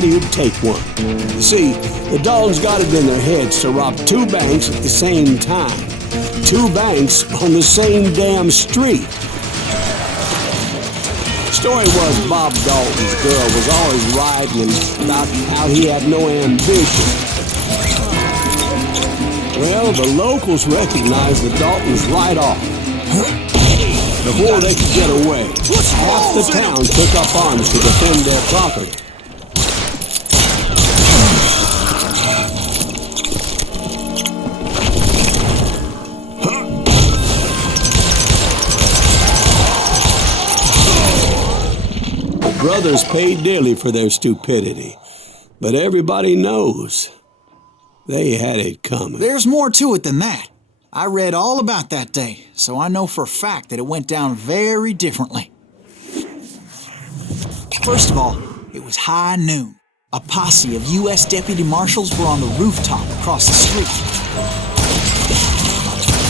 anybody who'd take one. You see, the Daltons got it in their heads to rob two banks at the same time. Two banks on the same damn street. Story was Bob Dalton's girl was always writing about how he had no ambition. Well, the locals recognized the Daltons right off. Before they could get away, half the town took up arms to defend their property. The brothers paid dearly for their stupidity, but everybody knows they had it coming. There's more to it than that. I read all about that day, so I know for a fact that it went down very differently. First of all, it was high noon. A posse of U.S. deputy marshals were on the rooftop across the street.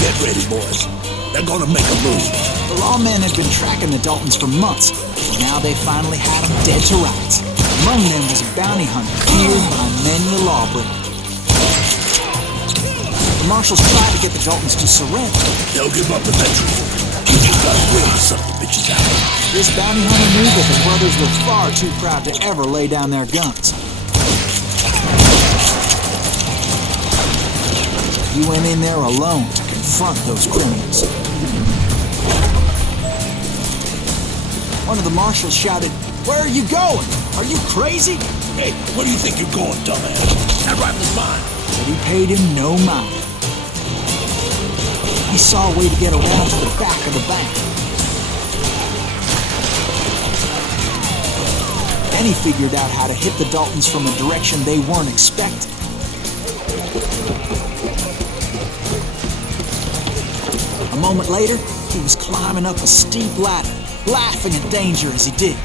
Get ready, boys. They're gonna make a move. The lawmen had been tracking the Daltons for months, but now they finally had them dead to rights. Among them was a bounty hunter feared by many a lawbreaker. The marshals tried to get the Daltons to surrender. They'll give up eventually. You just gotta win to suck the bitches out. This bounty hunter knew that the brothers were far too proud to ever lay down their guns. He went in there alone to confront those criminals. One of the marshals shouted, "Where are you going? Are you crazy?" Hey, where do you think you're going, dumbass? That rifle's mine. But he paid him no mind. He saw a way to get around to the back of the bank. Then he figured out how to hit the Daltons from a direction they weren't expecting. A moment later, he was climbing up a steep ladder, laughing at danger as he did.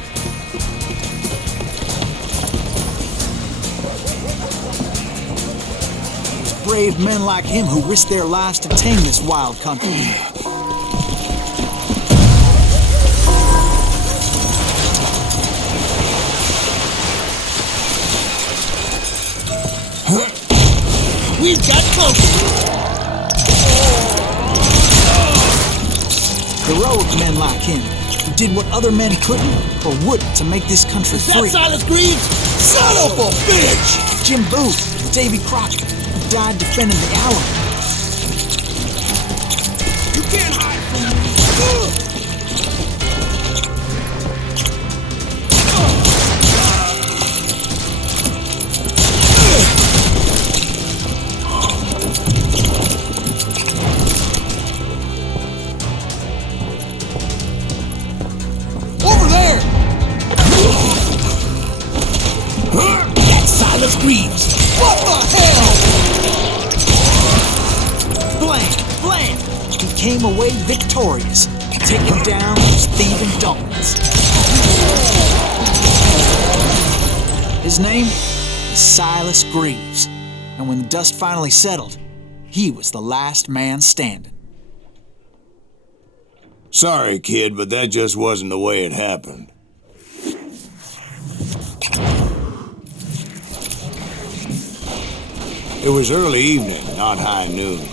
It was brave men like him who risked their lives to tame this wild country. We've got company! Heroic men like him, who did what other men couldn't or wouldn't to make this country free. That Silas Greaves? Son of a bitch! Jim Booth, Davy Crockett, who died defending the Alamo. You can't hide from me! Silas Greaves! What the hell? Blam! He came away victorious, taking down those thieving Daltons. His name is Silas Greaves, and when the dust finally settled, he was the last man standing. Sorry, kid, but that just wasn't the way it happened. It was early evening, not high noon.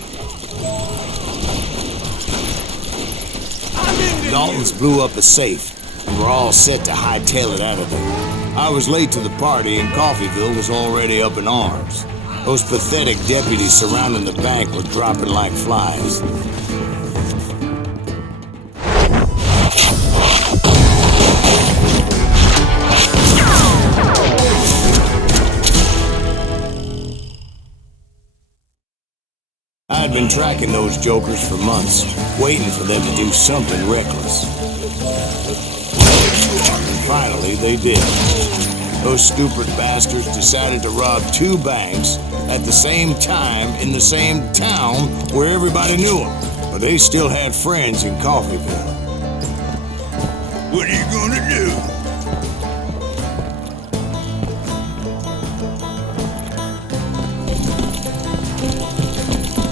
Daltons blew up a safe, and were all set to hightail it out of there. I was late to the party, and Coffeyville was already up in arms. Those pathetic deputies surrounding the bank were dropping like flies. I'd been tracking those jokers for months, waiting for them to do something reckless. And finally, they did. Those stupid bastards decided to rob two banks at the same time in the same town where everybody knew them. But they still had friends in Coffeyville. What are you gonna do?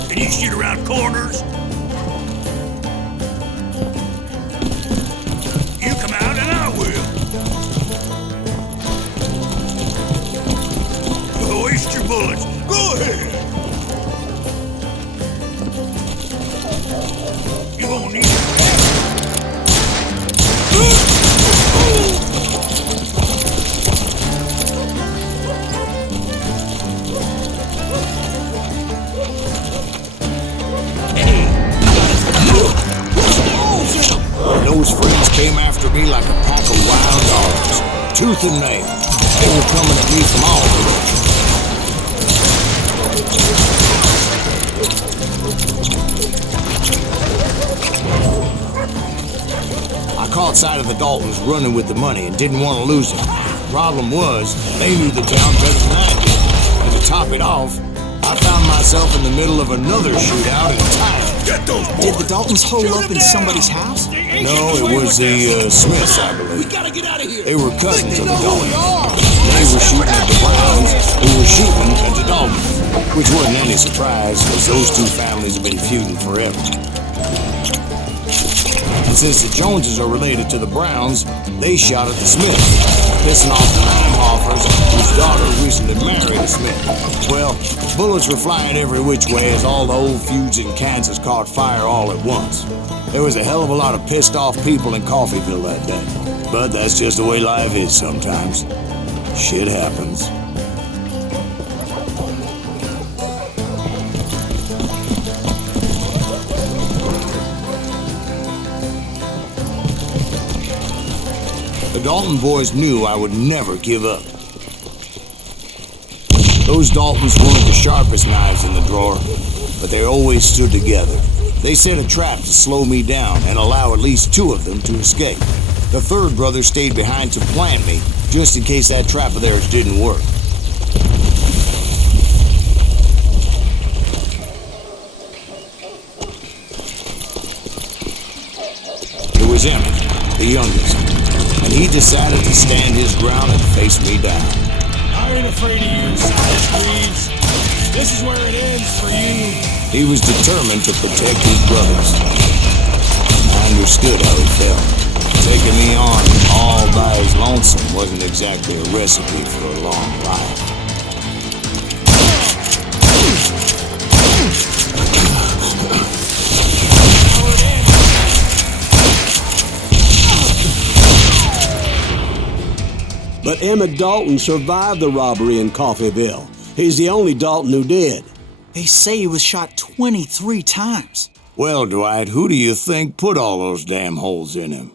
Can you shoot around corners? You come out and I will. bullets. Go ahead. You won't need it. Those friends came after me like a pack of wild dogs, tooth and nail. They were coming at me from all directions. I caught sight of the Daltons running with the money and didn't want to lose it. Problem was, they knew the town better than I did. And to top it off, I found myself in the middle of another shootout in Thailand. Get those boys! Did the Daltons hole up in somebody's house? No, it was the Smiths, I believe. We gotta get out of here! They were cousins of the Daltons. They were shooting at the Browns, who were shooting at the Daltons. Which wasn't any surprise, as those two families have been feuding forever. And since the Joneses are related to the Browns, they shot at the Smiths, pissing off the Ramhoffers, whose daughter recently married a Smith. Well, bullets were flying every which way as all the old feuds in Kansas caught fire all at once. There was a hell of a lot of pissed off people in Coffeyville that day. But that's just the way life is sometimes. Shit happens. The Dalton boys knew I would never give up. Those Daltons weren't the sharpest knives in the drawer, but they always stood together. They set a trap to slow me down and allow at least two of them to escape. The third brother stayed behind to plant me, just in case that trap of theirs didn't work. It was Emmett, the youngest. And he decided to stand his ground and face me down. I ain't afraid of you, savage Greaves. This is where it ends for you. He was determined to protect his brothers. I understood how he felt. Taking me on all by his lonesome wasn't exactly a recipe for a long life. But Emmett Dalton survived the robbery in Coffeyville. He's the only Dalton who did. They say he was shot 23 times. Well, Dwight, who do you think put all those damn holes in him?